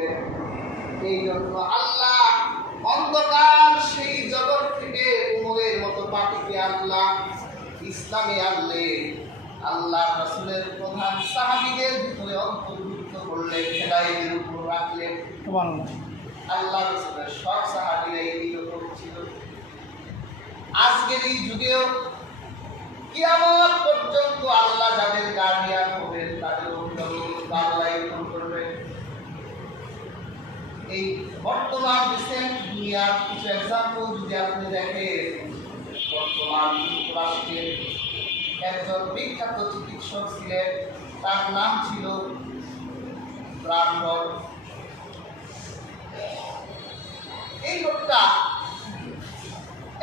দিতেন। এই জন্য আল্লাহ অন্ধকার সেই জগৎ থেকে উমরের মতো পাপিকে আল্লাহ ইসলামে আনলে আল্লাহ রাসূলের প্রধান সাহাবীদের ভিতরে অন্তর্ভুক্ত করলেন, হেদায়েতের উপর রাখলেন। আল্লাহ রাসূলের সব সাহাবীরা এইরকম ছিল। আজকের এই যুগেও কিয়ামত পর্যন্ত আল্লাহ যাদের গার্ডিয়ান হবেন তাদের অভিভাবক আল্লাহ গ্রহণ করবেন। এই বর্তমান রিসেন্ট দুনিয়ার কিছু এক্সাম্পল যদি আপনি দেখেন, বর্তমান যুক্তরাষ্ট্রের একজন বিখ্যাত চিকিৎসক ছিলেন, তার নাম ছিল ব্রানডন। এই লোকটা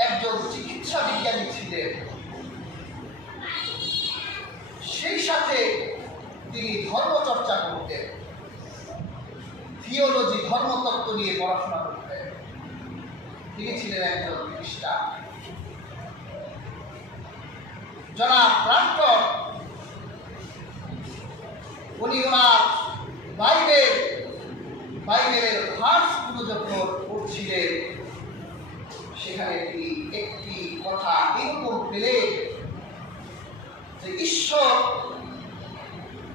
একজন চিকিৎসা বিজ্ঞানী ছিলেন, সেই সাথে তিনি ধর্মচর্চা করতেন, থিওলজি ধর্মতত্ত্ব নিয়ে পড়াশোনা করতেন। তিনি ছিলেন একজন খ্রিস্টান। জনাব ব্রানডন উনি ওনার বাইবেলের ভার্সগুলো যখন পড়ছিলেন, সেখানে তিনি একটি কথা এরকম পেলেন যে ঈশ্বর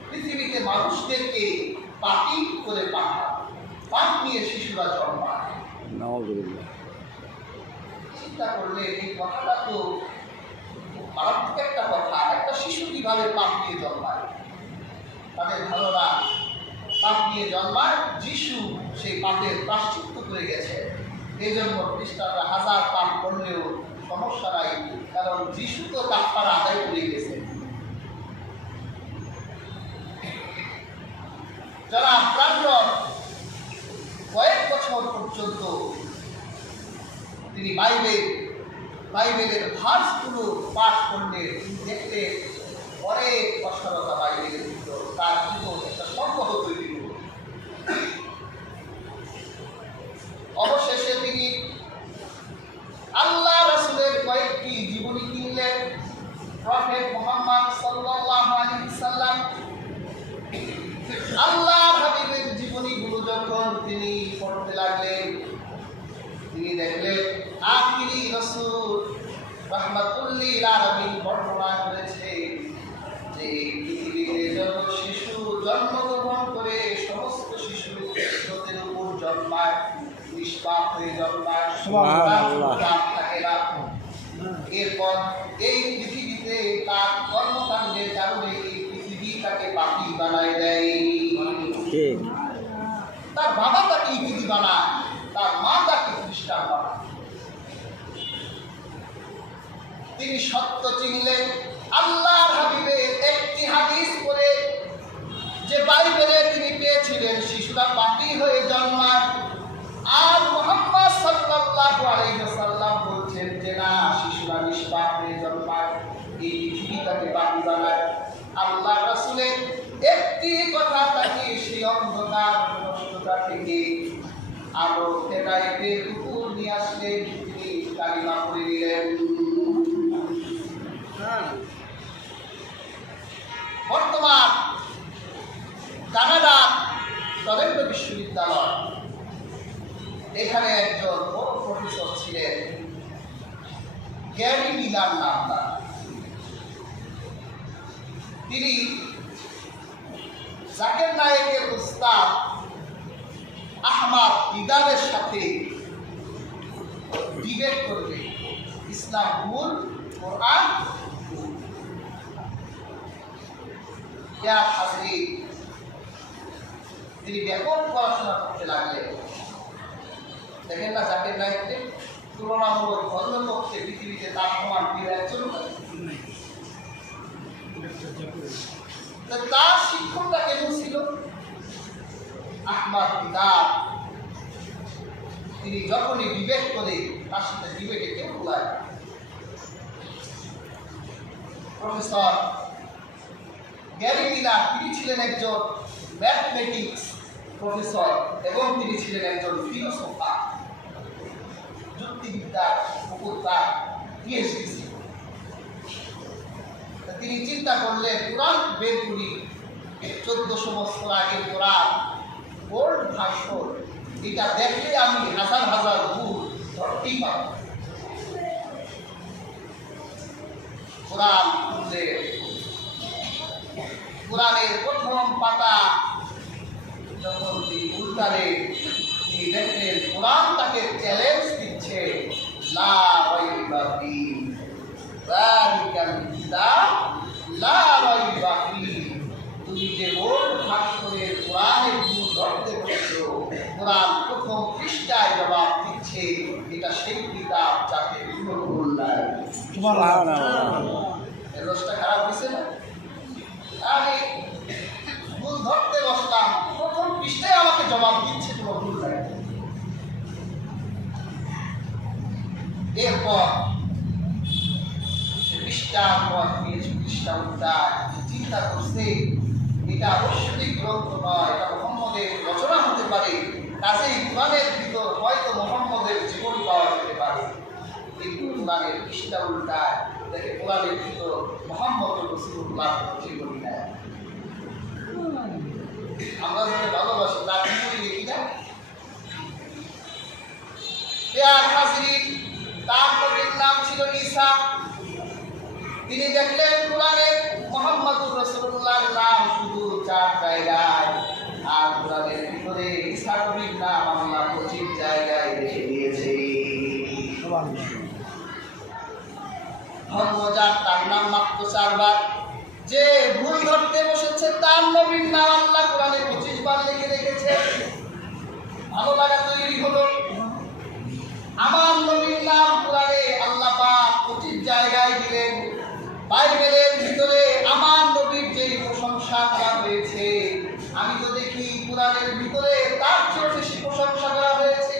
পৃথিবীতে মানুষদেরকে পাপী করে পাঠান, পাপ নিয়ে শিশুরা জন্মায়। চিন্তা করলে এই কথাটা তো মারাত্মক একটা কথা। একটা শিশু কিভাবে পাপ নিয়ে জন্মায়? তাদের ধারণা পাপ নিয়ে জন্মায়, যিশু সেই পাপের প্রায়শ্চিত্ত করে গেছে। এই জন্য খ্রিস্টানরা হাজার পাপ করলেও সমস্যা নাই, কারণ যিশু তো কাফারা আদায় করে গেছে। যারা ব্রানডন কয়েক বছর পর্যন্ত তিনি বাইবেলের ভার্সগুলো পাঠ করলে দেখতে অনেক অসারতা বাইবেলের ভিতর, তার জীবন একটা সম্পদ তৈরি হল। অবশেষে তিনি আল্লাহ রাসূলের কয়েকটি জীবনী কিনলেন। প্রফেট মুহাম্মদ সাল্লাল্লাহু আলাইহি ওয়াসাল্লাম আল্লাহ হাবিবের জীবনীগুলো যখন তিনি পড়তে লাগলেন, তিনি দেখলেন আখিরি রাসূল রাহমাতুল লিল আলামিন বর্ণনা করেছে যে পৃথিবীতে যত শিশু জন্মগ্রহণ করে সমস্ত শিশু স্রোতের উপর জন্মায়, নিষ্পাপ হয়ে জন্মায়, থাকে না। এরপর এই পৃথিবীতে তার কর্মকাণ্ডের কারণে এই পৃথিবী তাকে পাপী বানায় দেয়। তার বাবা তাকে ইহুদি বানায়, তার মা তাকে খ্রিস্টান বানায়। তিনি সত্য চিনলেন। আল্লাহর হাবিবের একটি হাদিস পড়ে যে বাইবেলে তিনি পেয়েছিলেন শিশুরা পাপী হয়ে জন্মায়, আর মুহাম্মদ সাল্লাল্লাহু আলাইহি ওয়াসাল্লাম বলছেন যে না, শিশুরা নিষ্পাপ হয়ে জন্মায়, এই পৃথিবী তাকে পাপী বানায়। আল্লাহ রাসূলের একটি কথা তাকে সেই অন্ধকার নষ্টতা থেকে আলো হেদায়েতের উপর নিয়ে আসলেন। তিনি কালিমা পড়ে দিলেন। বর্তমান কানাডা টরন্টো বিশ্ববিদ্যালয়, এখানে একজন বড় প্রফেসর ছিলেন, গ্যারি মিলার নাম তার। তিনি জাকির নায়েকের উস্তাদ আহমদ দিদারের সাথে ডিবেট করবে, ইসলাম ভুল, কোরআন ভুল। তিনি ব্যাপক পড়াশোনা করতে লাগলেন। দেখেন না, জাকির নায়েককে তুলনামূলক ধর্মের পক্ষে পৃথিবীতে তার সমান কেউ একজন। তার শিক্ষকটা কেমন ছিল? আহমদ দিদার। তিনি যখনই ডিবেট করে, তার সাথে ডিবেটে কেউ ভুলায়। প্রফেসর গ্যারি মিলার, তিনি ছিলেন একজন ম্যাথমেটিক্স প্রফেসর এবং তিনি ছিলেন একজন ফিলোসফার। যুক্তিবিদ্যার উপর তার পিএইচডি ছিল। তিনি চিন্তা করলেন, কোরআন বের করি, 1400 বছর আগের কোরআন, বোল্ড ভাষ্য, এটা দেখলে আমি হাজার হাজার ভুল ধরতেই পারব। কোরআন খুললে কোরআনের প্রথম পাতা যখন তিনি উল্টালে, তিনি দেখলেন কোরআন তাকে চ্যালেঞ্জ দিচ্ছে, লা রাইবা ফীহি যালিকাল কিতাব লা রাইবা ফীহি। তুমি যে বোল্ড ভাস্করের কোরআনের ভুল ধরতে বসেছো, কোরআন প্রথম পৃষ্ঠায় জবাব দিচ্ছে এটা সেই কিতাব যাতে কোনো ভুল নাই। এর রসটা খারাপ হয়েছে না? আমি ভুল ধরতে বসলাম, প্রথম পৃষ্ঠায় আমাকে জবাব দিচ্ছে কোনো ভুল নাই। এরপর পৃষ্ঠার পর পৃষ্ঠা উল্টায় চিন্তা করছে এটা অবশ্যই গ্রন্থ নয়, এটা মুহাম্মদের রচনা হতে পারে, কাজেই কোরআনের ভিতর হয়তো মুহাম্মদের জীবনী পাওয়া যেতে পারে। কিন্তু কোরআনের পৃষ্ঠা উল্টায় দেখে কোরআনের ভিতর মুহাম্মদ রাসূলুল্লাহ জীবনী নেয়। আমরা যাকে ভালোবাসি তার জীবনী লিখি না। প্রিয় হাজিরিন, তার নবীর নাম ছিল ঈসা। তিনি দেখলেন কোরআনের মুহাম্মদুর রাসূলুল্লাহর নাম শুধু 4 জায়গায়, আর কোরআনের ভিতরে ঈসা নবীর নাম আল্লাহ 25 জায়গায় লিখে দিয়েছে। ধর্মজাত তার নাম মাত্র 4 বার। যে ভুল ধরতে বসেছে তার নবীর নাম আল্লাহ কোরআনে 25 বার লিখে রেখেছে। ভালো লাগা তৈরি হলো। আমার নবীর নাম কোরআনে আল্লাহ পাক 25 জায়গায় দিলেন। বাইবেলের ভিতরে আমার নবীর যেই প্রশংসা করা হয়েছে, আমি তো দেখি কোরআনের ভিতরে তার চেয়ে বেশি প্রশংসা করা হয়েছে।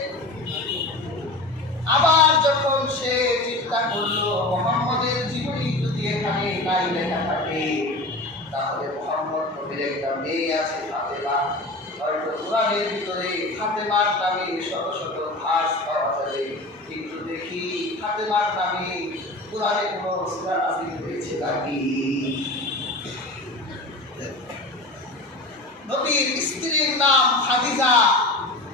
আবার যখন সে চিন্তা করলো মুহাম্মদের জীবনী যদি এখানে নাই লেখা থাকে, তাহলে মুহাম্মদ নবীর একটা মেয়ে আছে ফাতেমা, হয়তো কোরআনের ভিতরে ফাতেমার নামে শত শত ভাস পাওয়া যাবে। কিন্তু দেখি ফাতেমার নামে কোরআনে কোনো সূরা নাযিল হয়েছে নাকি? নবীর স্ত্রীর নাম খাদিজা,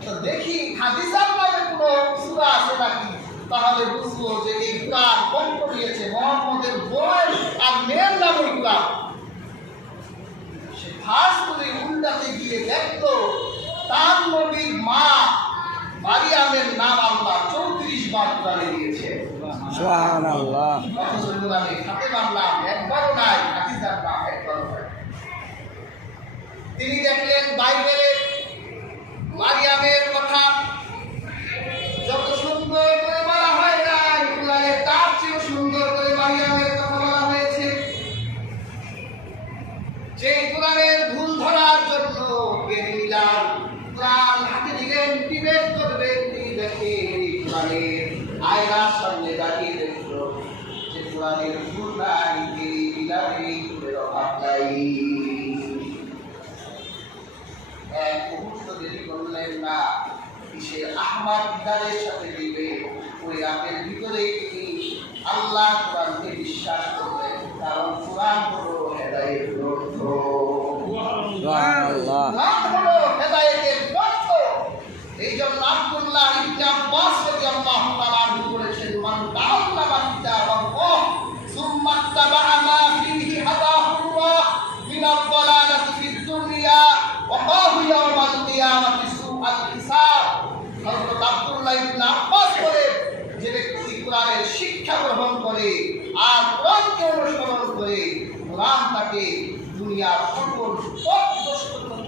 তো দেখি খাদিজার নামে কোনো সূরা আছে নাকি? তাহলে বুঝবো যে এই কোরআন কণ্ঠ দিয়েছে মুহাম্মদের বোন আর মেয়ের নামে কোরআন। সে ভাসগুলি উল্টাতে গিয়ে দেখলো তার নবীর মা মারিয়ামের নাম আল্লাহ 34 বার কোরআনে দিয়েছে। সুবহানাল্লাহ। অথচ কোরআনে ফাতেমার নাম একবারও নাই, খাদিজার নাম একবারও নাই। তিনি দেখলেন বাইবেলে মারিয়ামের কথা যত সুন্দর করে বলা হয় নাই, কোরআনে তার চেয়েও সুন্দর করে মারিয়ামের কথা বলা হয়েছে। যে কোরআনের ভুল ধরার জন্য বেরিলাম, কোরআন হাতে দিলেন, ডিবেট করবেন, তিনি দেখে কোরআনের আয়নার সামনে দাঁড়িয়ে দেখলো যে কোরআনের ভুল নাই, বেরিলামে ভুলের অভাব নাই। এক মুহূর্ত দেরি করলেন না, কিসের আহমাদ বিদারের সাথে দিবে ওই রাতের ভিতরেই তিনি আল্লাহ কোরআনকে বিশ্বাস করলেন, কারণ কোরআন হলো হেদায়েতের গ্রন্থ। কোরআন হলো হেদায়েতের গ্রন্থ। এই জন্য আব্দুল্লাহ ইবনে আব্বাস রাদিয়াল্লাহু তাআলা আনহু বলেছেন, মান তাআল্লামা কিতাবাল্লাহ সুম্মা ইত্তাবাআ মা ফীহি হাদাহুল্লাহ মিনাল দালালাতি ফিদ দুনিয়া ওয়া খাফা ইয়াওমাল কিয়ামাতি সুআল হিসাব। হযরত আব্দুল্লাহ ইবনে আব্বাস বলেন, যে ব্যক্তি কোরআনের শিক্ষা গ্রহণ করে আর কোরআনকে অনুসরণ করে, কোরআন তাকে দুনিয়ার সকল পথভ্রষ্ট